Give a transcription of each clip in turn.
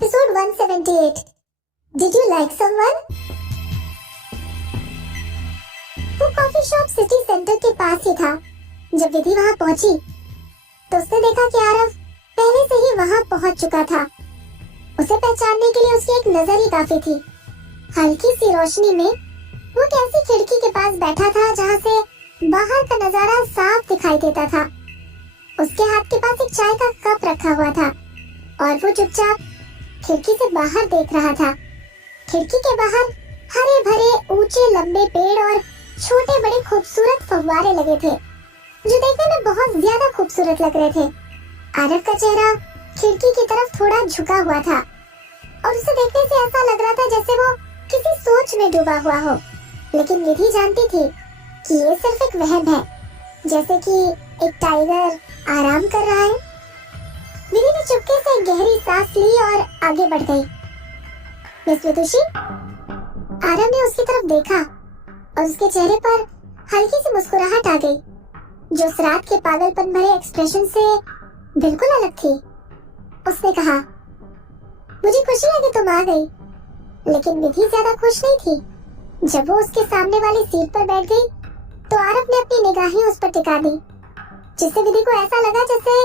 Episode 178. Did you like someone? वो coffee shop city centre के पास ही था। जब विधि वहाँ पहुंची तो उसने देखा कि आरव पहले से ही वहाँ पहुंच चुका था। उसे पहचानने के लिए उसकी एक नजर ही काफी थी। हल्की सी रोशनी में वो एक ऐसी खिड़की के पास बैठा था जहाँ से बाहर का नजारा साफ दिखाई देता था। उसके हाथ के पास एक चाय का कप रखा हुआ था और वो चुपचाप खिड़की से बाहर देख रहा था। खिड़की के बाहर हरे भरे ऊंचे लंबे पेड़ और छोटे बड़े खूबसूरत फव्वारे लगे थे जो देखने में बहुत ज्यादा खूबसूरत लग रहे थे। आरव का चेहरा खिड़की की तरफ थोड़ा झुका हुआ था और उसे देखने से ऐसा लग रहा था जैसे वो किसी सोच में डूबा हुआ हो। लेकिन विधि जानती थी कि ये सिर्फ एक वहम है, जैसे कि एक टाइगर आराम कर रहा है। विधि ने चुपके से एक गहरी सांस ली और आगे बढ़ गई। मिस विदुषी, आरव ने उसकी तरफ देखा और उसके चेहरे पर हल्की सी मुस्कुराहट आ गई जो उस रात के पागलपन भरे एक्सप्रेशन से बिल्कुल अलग थी। उसने कहा, मुझे खुशी है कि तुम आ गई। लेकिन विधि ज्यादा खुश नहीं थी। जब वो उसके सामने वाली सीट पर बैठ गई तो आरव ने अपनी निगाहें उस पर टिका दी, जिससे विधि को ऐसा लगा जैसे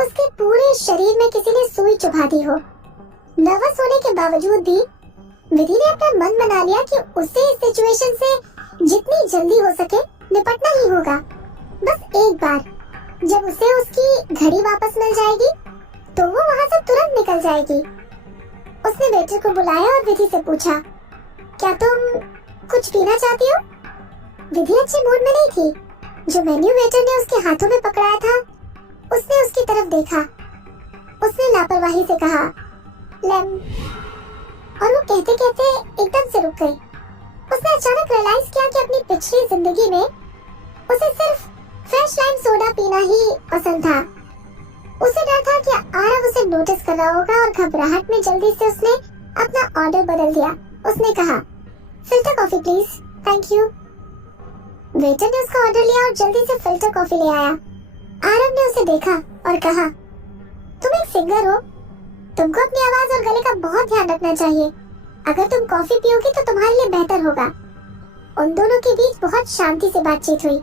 उसके पूरे शरीर में किसी ने सुई चुभा दी हो। नर्वस होने के बावजूद भी विधि ने अपना मन बना लिया कि उसे इस सिचुएशन से जितनी जल्दी हो सके निपटना ही होगा। बस एक बार जब उसे उसकी घड़ी वापस मिल जाएगी तो वो वहाँ से तुरंत निकल जाएगी। उसने वेटर को बुलाया और विधि से पूछा, क्या तुम कुछ पीना चाहती हो? विधि अच्छे मूड में नहीं थी। जो मेन्यू वेटर ने उसके हाथों में पकड़ाया था उसने उसकी तरफ देखा। उसने लापरवाही से कहा, लेम, और वो कहते कहते एकदम से रुक गई। उसने अचानक रियलाइज किया कि अपनी पिछली जिंदगी में उसे सिर्फ फ्रेश लाइम सोडा पीना ही पसंद था। उसे डर था कि आरव उसे नोटिस कर रहा होगा और घबराहट में जल्दी से उसने अपना ऑर्डर बदल दिया। उसने कहा, filter coffee please, thank you. Waiter ने उसका ऑर्डर लिया और जल्दी से फिल्टर कॉफी ले आया। आरव ने उसे देखा और कहा, तुम एक सिंगर हो, तुमको अपनी आवाज और गले का बहुत ध्यान रखना चाहिए। अगर तुम कॉफी पियोगी तो तुम्हारे लिए बेहतर होगा। उन दोनों के बीच बहुत शांति से बातचीत हुई,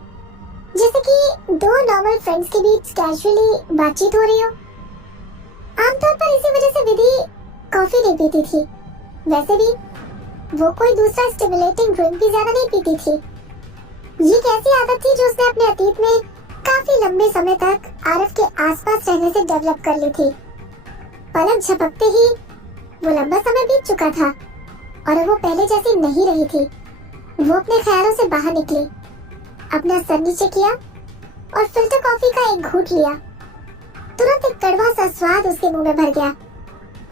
जैसे कि दो नॉर्मल फ्रेंड्स के बीच कैजुअली बातचीत हो रही हो। आमतौर पर इसी वजह से विधि कॉफी नहीं पीती थी। वैसे भी वो कोई दूसरा स्टिमुलेटिंग ड्रिंक भी ज्यादा नहीं पीती थी। ये एक ऐसी आदत थी जो उसने अपने अतीत में काफी लंबे समय तक आरव के आसपास रहने से डेवलप कर ली थी। पलक झपकते ही वो लंबा समय बीत चुका था और वो पहले जैसी नहीं रही थी। वो अपने ख्यालों से बाहर निकली, अपना सर नीचे किया और फिल्टर कॉफी का एक घूंट लिया। तुरंत एक कड़वा सा स्वाद उसके मुंह में भर गया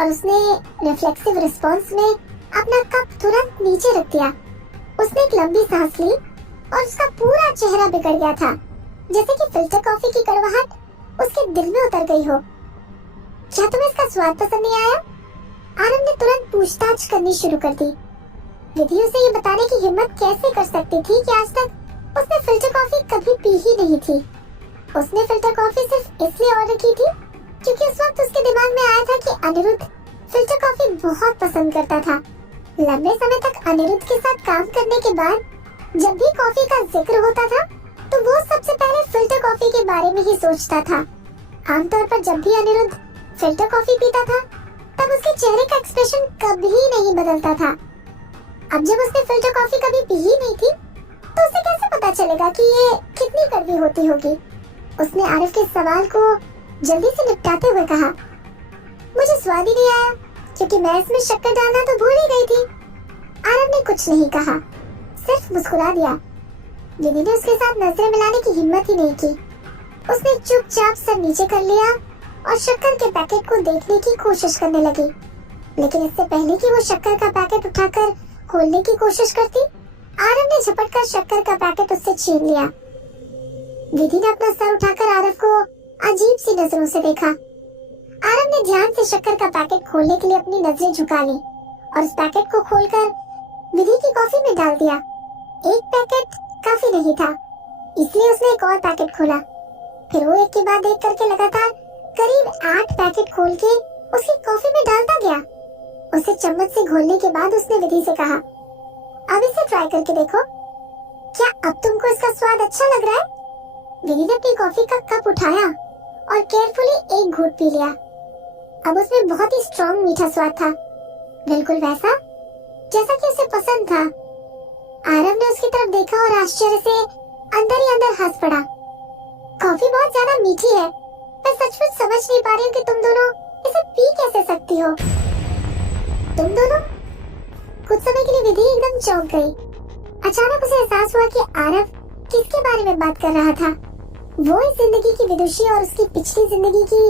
और उसने रिफ्लेक्सिव रिस्पॉन्स में अपना कप तुरंत नीचे रख दिया। उसने एक लंबी सांस ली और उसका पूरा चेहरा बिगड़ गया था, जैसे कि फिल्टर कॉफी की कड़वाहट उसके दिल में उतर गई हो। क्या तुम्हें इसका स्वाद पसंद नहीं आया? आरव ने तुरंत पूछताछ करनी शुरू कर दी। विधि उसे ये बताने की हिम्मत कैसे कर सकती थी कि आज तक उसने फिल्टर कॉफी कभी पी ही नहीं थी। उसने फिल्टर कॉफी सिर्फ इसलिए ऑर्डर की थी क्योंकि उस वक्त उसके दिमाग में आया था कि अनिरुद्ध फिल्टर कॉफी बहुत पसंद करता था। लंबे समय तक अनिरुद्ध के साथ काम करने के बाद जब भी कॉफी का जिक्र होता था तो वो सबसे पहले फिल्टर कॉफी के बारे में ही सोचता था। आमतौर पर जब भी अनिरुद्ध फिल्टर कॉफी पीता था तब उसके चेहरे का एक्सप्रेशन कभी नहीं बदलता था। अब जब उसने फिल्टर कॉफी कभी पी ही नहीं थी तो उसे कैसे पता चलेगा कि ये कितनी कड़वी होती होगी? उसने आरिफ के सवाल को जल्दी से निपटाते हुए कहा, मुझे स्वाद ही नहीं आया क्योंकि मैं इसमें शक्कर डालना तो भूल ही गई थी। आरव ने कुछ नहीं कहा, सिर्फ मुस्कुरा दिया। विधि ने उसके साथ नजरें मिलाने की हिम्मत ही नहीं की। उसने चुपचाप सर नीचे कर लिया और शक्कर के पैकेट को देखने की कोशिश करने लगी। लेकिन इससे पहले कि वो शक्कर का पैकेट उठाकर खोलने की कोशिश करती, आरव ने झपट कर शक्कर का पैकेट उससे छीन लिया। विधि ने अपना सर उठाकर आरव को अजीब सी नजरों से देखा। आरव ने ध्यान से शक्कर का पैकेट खोलने के लिए अपनी नजरें झुका ली और उस पैकेट को खोलकर विधि की कॉफी में डाल दिया। एक पैकेट काफी नहीं था, इसलिए उसने एक और पैकेट खोला। फिर वो एक के बाद एक करके लगातार करीब 8 पैकेट खोल के उसकी कॉफी में डालता गया। उसे चम्मच से घोलने के बाद उसने विधि से कहा, अब इसे ट्राई करके देखो, क्या अब तुमको इसका स्वाद अच्छा लग रहा है? विधि ने अपनी कॉफी का कप उठाया और केयरफुली एक घूंट पी लिया। अब उसमें बहुत ही स्ट्रॉन्ग मीठा स्वाद था, बिल्कुल वैसा जैसा कि उसे पसंद था। आरव ने उसकी तरफ देखा और आश्चर्य से अंदर ही अंदर हंस पड़ा। कॉफी बहुत ज्यादा मीठी है, मैं सचमुच समझ नहीं पा रही हूँ कि तुम दोनों इसे पी कैसे सकती हो। तुम दोनों? कुछ समय के लिए विधि एकदम चौंक गई। अचानक उसे एहसास हुआ कि आरव किसके बारे में बात कर रहा था। वो इस जिंदगी की विदुषी और उसकी पिछली जिंदगी की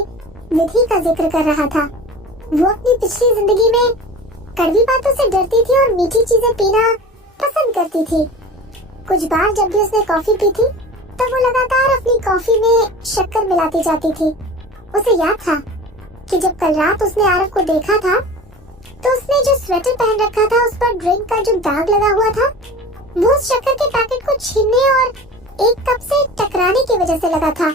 विधि का जिक्र कर रहा था। वो अपनी पिछली जिंदगी में कड़वी बातों से डरती थी और मीठी चीजें पीना पसंद करती थी। कुछ बार जब भी उसने कॉफी पी थी तब वो लगातार अपनी कॉफी में शक्कर मिलाती जाती थी। उसे याद था कि जब कल रात उसने आरव को देखा था तो उसने जो स्वेटर पहन रखा था उस पर ड्रिंक का जो दाग लगा हुआ था वो उस शक्कर के पैकेट को छीनने और एक कप से टकराने की वजह से लगा था,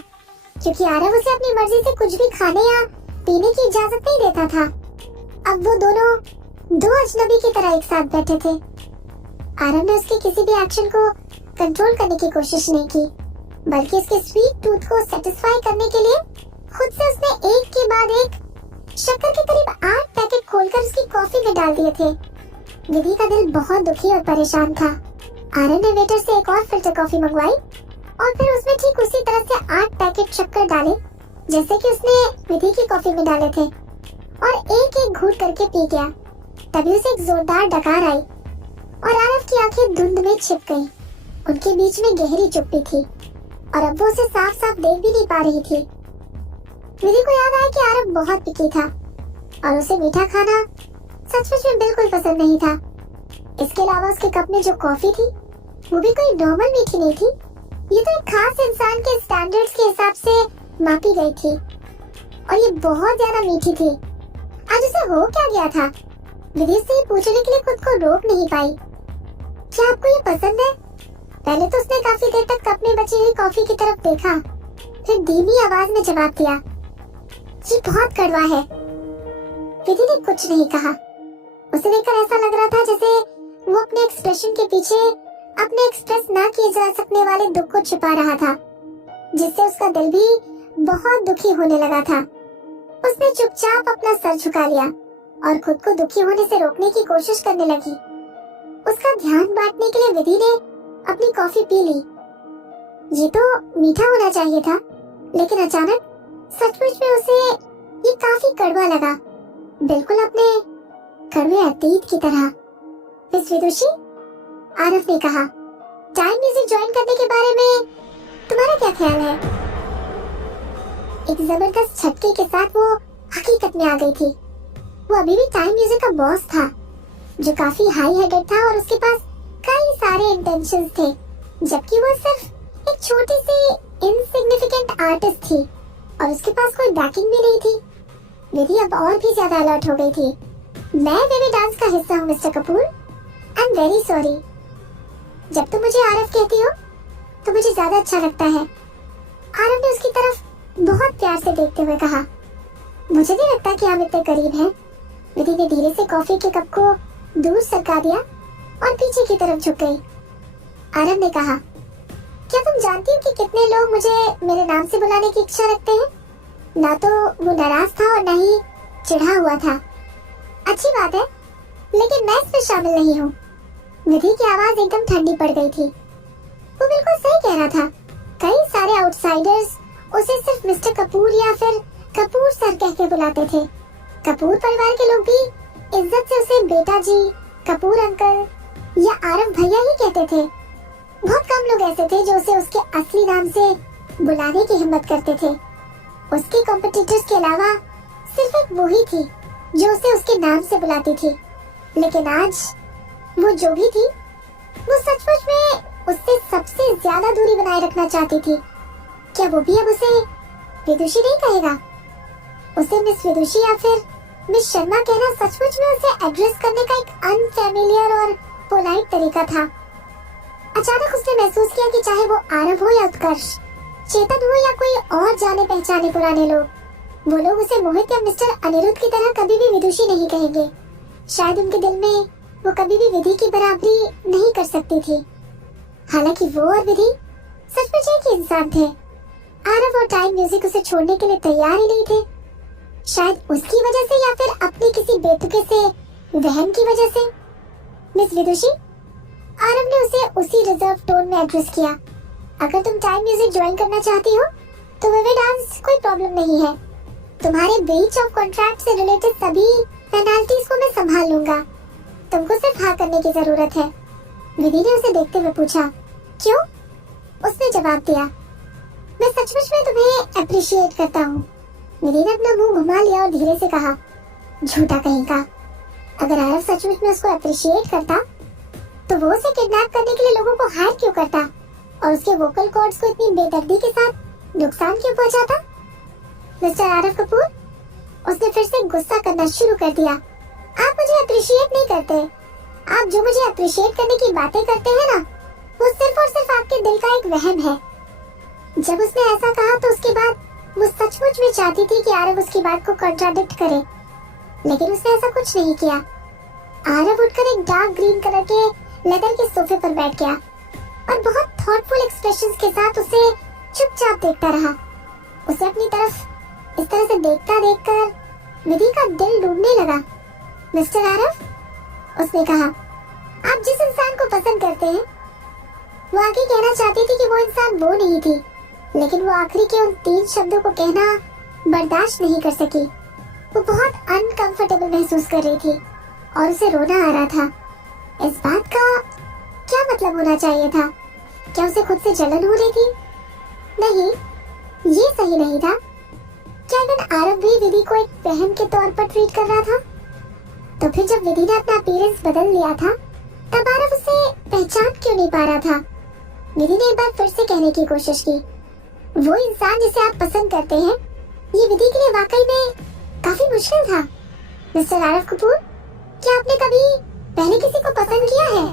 क्योंकि आरव उसे अपनी मर्जी से कुछ भी खाने या पीने की इजाजत नहीं देता था। अब वो दोनों दो अजनबी की तरह एक साथ बैठे थे। आरव ने उसके किसी भी एक्शन को कंट्रोल करने की कोशिश नहीं की, बल्कि उसके स्वीट टूथ को सेटिस्फाई करने के लिए खुद से उसने एक के बाद एक शक्कर के करीब 8 पैकेट खोलकर उसकी कॉफी में डाल दिए थे। विधि का दिल बहुत दुखी और परेशान था। आरव ने वेटर से एक और फिल्टर कॉफी मंगवाई और फिर उसमें ठीक उसी तरह से 8 पैकेट शक्कर डाले जैसे कि उसने विधि की कॉफी में डाले थे और एक एक घूंट करके पी गया। तभी उसे एक जोरदार डकार आई और आरव की आंखें धुंध में छिप गईं। उनके बीच में गहरी चुप्पी थी और अब वो उसे साफ साफ देख भी नहीं पा रही थी। विधि को याद आया कि आरव बहुत पिकी था और उसे मीठा खाना सचमुच में बिल्कुल पसंद नहीं था। इसके अलावा उसके कप में जो कॉफी थी वो भी कोई नॉर्मल मीठी नहीं थी, ये तो एक खास इंसान के स्टैंडर्ड्स के हिसाब से मापी गई थी और ये बहुत ज्यादा मीठी थी। आज उसे हो क्या गया था? विधि से ये पूछने के लिए खुद को रोक नहीं पाई, क्या आपको ये पसंद है? पहले तो उसने काफी देर तक कप में बची हुई कॉफी की तरफ देखा, फिर धीमी आवाज में जवाब दिया, ये बहुत कड़वा है। विधि ने कुछ नहीं कहा। उसे देखकर ऐसा लग रहा था जैसे वो अपने एक्सप्रेशन के पीछे अपने एक्सप्रेस ना किए जा सकने वाले दुख को छिपा रहा था, जिससे उसका दिल भी बहुत दुखी होने लगा था। उसने चुपचाप अपना सर झुका लिया और खुद को दुखी होने से रोकने की कोशिश करने लगी। उसका ध्यान बांटने के लिए विधि ने अपनी कॉफी पी ली। ये तो मीठा होना चाहिए था, लेकिन अचानक सचमुच में उसे ये काफी कड़वा लगा, बिल्कुल अपने कड़वे अतीत की तरह। मिस विदुषी, आरव ने कहा, टाइम म्यूजिक ज्वाइन करने के बारे में तुम्हारा क्या ख्याल है? एक जबरदस्त झटके के साथ वो हकीकत में आ गई थी। वो अभी भी टाइम म्यूजिक का बॉस था, जो काफी हाई हेडेड था और उसके पास कई सारे इंटेंशंस थे, जबकि वो सिर्फ एक छोटी सी इनसिग्निफिकेंट आर्टिस्ट थी और उसके पास कोई बैकिंग भी नहीं थी। विधि अब और भी ज्यादा अलर्ट हो गई थी। मैं बेबी डांस का हिस्सा हूँ mister Kapoor, I am very sorry. जब तुम मुझे आरव कहती हो तो मुझे ज्यादा अच्छा लगता है। आरव ने उसकी तरफ बहुत प्यार से देखते हुए कहा, मुझे नहीं लगता कि हम इतने करीब हैं। विधि ने धीरे से कॉफी के कप को दूर सरका दिया और पीछे की तरफ झुक गई। आरव ने कहा, क्या तुम जानती हो कि कितने लोग मुझे मेरे नाम से बुलाने की इच्छा रखते हैं? ना तो वो नाराज था और न ही चिढ़ा हुआ था। अच्छी बात है, लेकिन मैं इसमें शामिल नहीं हूँ। विधि की आवाज एकदम ठंडी पड़ गई थी। वो बिल्कुल सही कह रहा था। कई सारे आउटसाइडर्स उसे सिर्फ मिस्टर कपूर या फिर कपूर सर कह के बुलाते थे। कपूर परिवार के लोग भी इज्जत से उसे बेटा जी, कपूर अंकल या आरव भैया ही कहते थे। बहुत कम लोग ऐसे थे जो उसे उसके असली नाम से बुलाने की हिम्मत करते थे। उसके कॉम्पिटिटर्स के अलावा सिर्फ एक वो ही थी जो उसे उसके नाम से बुलाती थी। लेकिन आज वो जो भी थी, वो सचमुच में उससे सबसे ज्यादा दूरी बनाए रखना चाहती थी। क्या वो भी अब उसे विदुषी नहीं कहेगा? उसे मिस विदुषी या फिर मिस शर्मा कहना सचमुच में उसे एड्रेस करने का एक अनफैमिलियर और पोलाइट तरीका था। अचानक उसने महसूस किया कि चाहे वो आरव हो या उत्कर्ष, चेतन हो या कोई और जाने पहचाने पुराने लोग, वो लोग उसे मोहित या मिस्टर अनिरुद्ध की तरह कभी भी विदुषी नहीं कहेंगे। शायद उनके दिल में वो कभी भी विधि की बराबरी नहीं कर सकती थी। हालांकि वो और विधि सचमुच एक ही इंसान थे। आरव और टाइम म्यूजिक उसे छोड़ने के लिए तैयार ही नहीं थे। शायद उसकी वजह से या फिर अपने किसी बेतुके से वहम की वजह से। मिस विदुषी, आरव ने उसे उसी रिजर्व टोन में एड्रेस किया। अगर तुम टाइम म्यूजिक ज्वाइन करना चाहती हो तो विविड डांस कोई प्रॉब्लम नहीं है। तुम्हारे ब्रीच ऑफ कॉन्ट्रैक्ट से रिलेटेड सभी पेनाल्टीज को मैं संभाल लूंगा। तुमको सिर्फ हाँ करने की जरूरत है। विधि ने उसे देखते हुए पूछा, क्यों? उसने जवाब दिया, मैं सचमुच में तुम्हें अप्रिशिएट करता हूँ। विधि ने अपना मुंह घुमा लिया और धीरे से कहा, झूठा कहीं का। अगर आरव सचमुच में उसको अप्रिशिएट करता तो वो उसे किडनैप करने के लिए लोगों को हायर क्यों करता और उसके वोकल कॉर्ड्स को इतनी बेदर्दी के साथ नुकसान क्यों पहुंचाता? मिस्टर आरव कपूर, उसने फिर से गुस्सा करना शुरू कर दिया। आप मुझे अप्रिशिएट नहीं करते। आप जो मुझे अप्रिशिएट करने की बातें करते हैं ना, वो सिर्फ और सिर्फ आपके दिल का एक वहम है। जब उसने ऐसा कहा तो उसके बाद वो सचमुच में चाहती थी कि आरव उसकी बात को कॉन्ट्राडिक्ट करे, लेकिन उसने ऐसा कुछ नहीं किया। आरव उठकर एक डार्क ग्रीन कलर के लेदर के सोफे पर बैठ गया और बहुत थॉटफुल एक्सप्रेशंस के साथ उसे चुपचाप देखता रहा। उसे अपनी तरफ इस तरह से देखता देखकर विधि का दिल डूबने लगा। मिस्टर आरव, उसने कहा, आप जिस इंसान को पसंद करते हैं, वो आगे कहना चाहती थी कि वो इंसान वो नहीं थी, लेकिन वो आखिरी के उन 3 शब्दों को कहना बर्दाश्त नहीं कर सकी। वो बहुत अनकंफर्टेबल महसूस कर रही थी और उसे रोना आ रहा था। इस बात का क्या मतलब होना चाहिए था? क्या उसे खुद से जलन हो रही थी? नहीं, ये सही नहीं था। क्या अगर आरव भी विधि को एक बहन के तौर पर ट्रीट कर रहा था? तो फिर जब विधि ने अपना अपीयरेंस बदल लिया था, तब आरव उसे पहचान क्यों नहीं पा रहा था? विधि ने एक बार फिर से कहने की कोशिश की, वो इंसान जिसे आप पसंद करते हैं, ये विधि के लिए वाकई में काफी मुश्किल था। मिस्टर आरव कपूर, क्या आपने कभी पहले किसी को पसंद किया है?